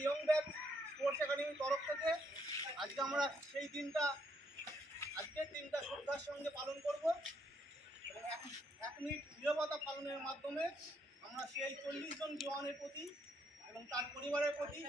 Young batch sports একাডেমির তরফ থেকে আজকে আমরা সেই দিনটা আজকের দিনটা শ্রদ্ধার সঙ্গে পালন করব এবং 1 মিনিট নীরবতা পালনের মাধ্যমে আমরা সেই 40 জন জওয়ানের প্রতি এবং তার পরিবারের প্রতি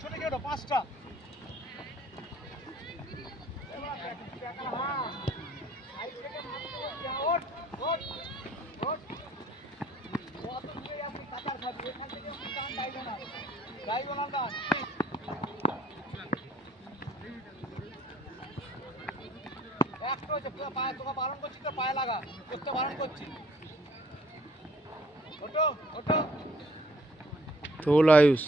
ছোট ছোট 5টা তোকে বারণ করছি তো পায়ে লাগা করতে বারণ করছি ওটো ওটো তোল আয়ুষ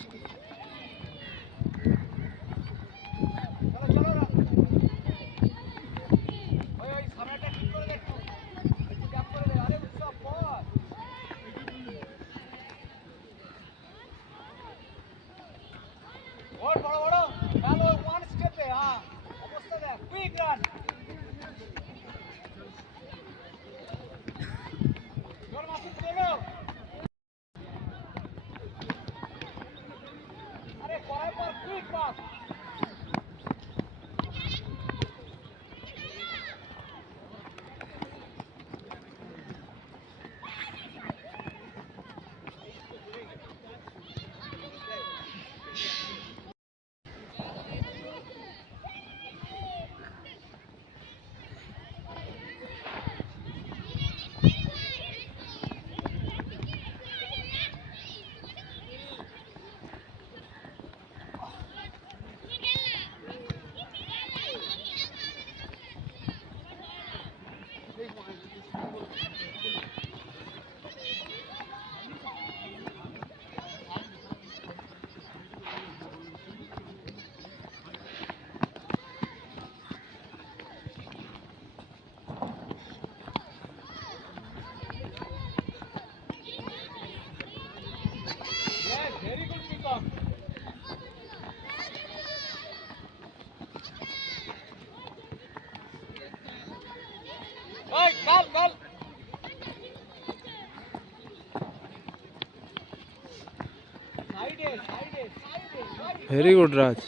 ভেরি গুড রাজ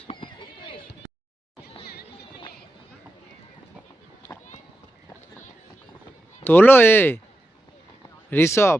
তোলো এ ঋষভ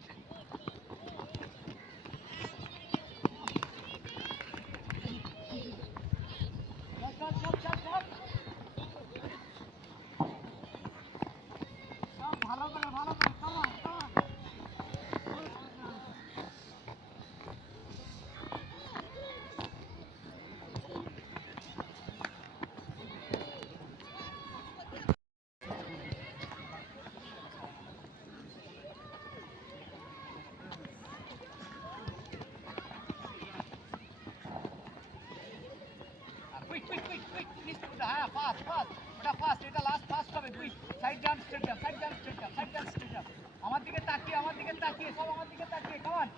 হ্যাঁ ফাস্ট ফাস্ট ওটা ফাস্ট এটা লাস্ট ফাস্ট হবে quick side jump straight jump side jump straight jump side jump straight jump আমার দিকে তাকিয়ে সব আমার দিকে তাকিয়ে come on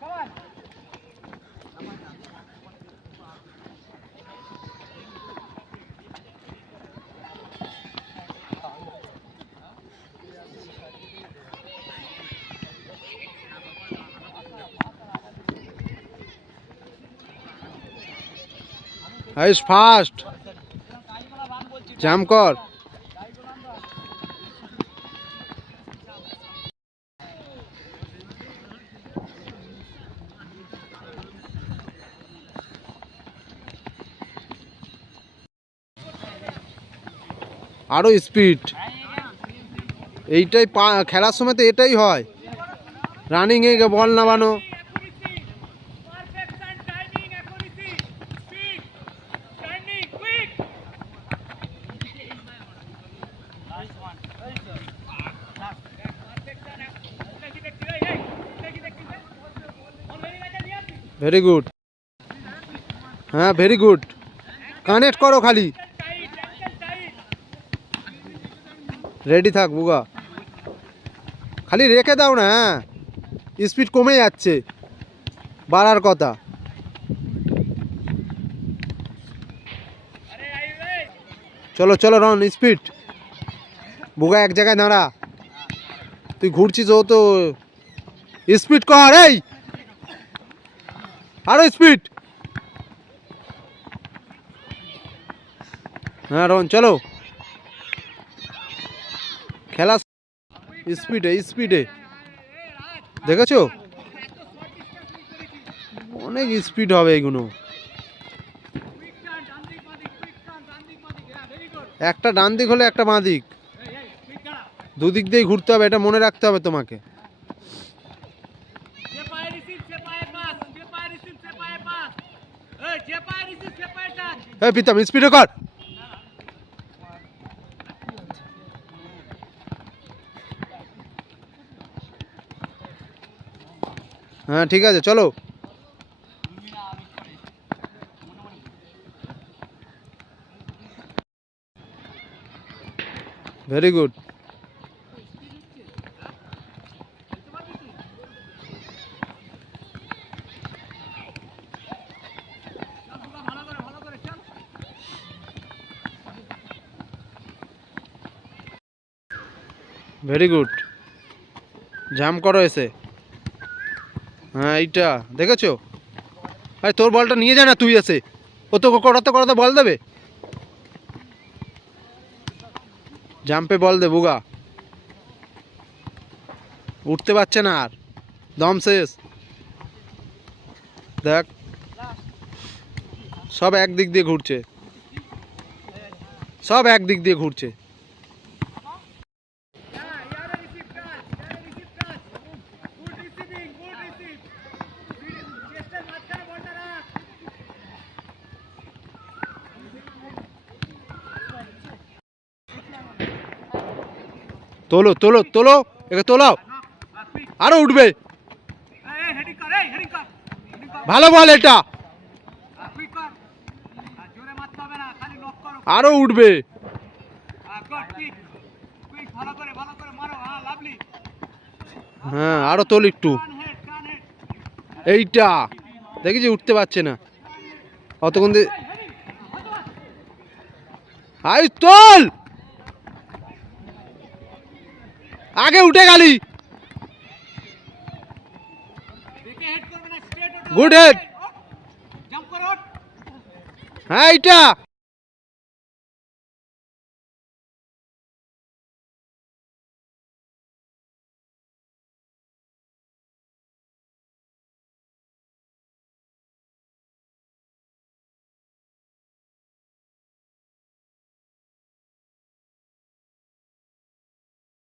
come on Ayush fast jump কর। আরো স্পিড, এইটাই খেলার সময় তো এটাই হয়, রানিং এ বল নামানো। ভেরি গুড, হ্যাঁ ভেরি গুড, কানেক্ট করো খালি, রেডি থাক বুগা, খালি রেখে দাও না। হ্যাঁ স্পিড কমে যাচ্ছে, বাড়ার কথা। চলো চলো রন স্পিড, বুগা এক জায়গায় দাঁড়া, তুই ঘুরছিস ও তো স্পিড কর, এই আরো স্পিড। হ্যাঁ রন চলো, খেলা স্পিডে স্পিডে, দেখেছো অনেক স্পিড হবে এইগুলো। একটা ডান দিক হলে একটা বাঁ দিক, দুদিক দিয়েই ঘুরতে হবে, এটা মনে রাখতে হবে তোমাকে। এই প্রীতম স্পিডে কর। হ্যাঁ ঠিক আছে চলো, very good. Very good, jump করো এসে। হ্যাঁ এইটা দেখেছো, আরে তোর বলটা নিয়ে যা না তুই এসে, ও তো করাতে করাতে বল দেবে, জাম্পে বল দে বুগা, উঠতে পারছে না আর, দম শেষ। দেখ সব একদিক দিয়ে ঘুরছে, সব একদিক দিয়ে ঘুরছে। তোলো তোলো তোলো, একে তোলাও, আরো উঠবে, ভালো বল এটা, আরো উঠবে। হ্যাঁ আরো তোল একটু, এইটা দেখেছি উঠতে পারছে না অতক্ষণ দিয়ে, আই তোল, আগে উঠে গেলি, গুড হেড। হ্যাঁ এইটা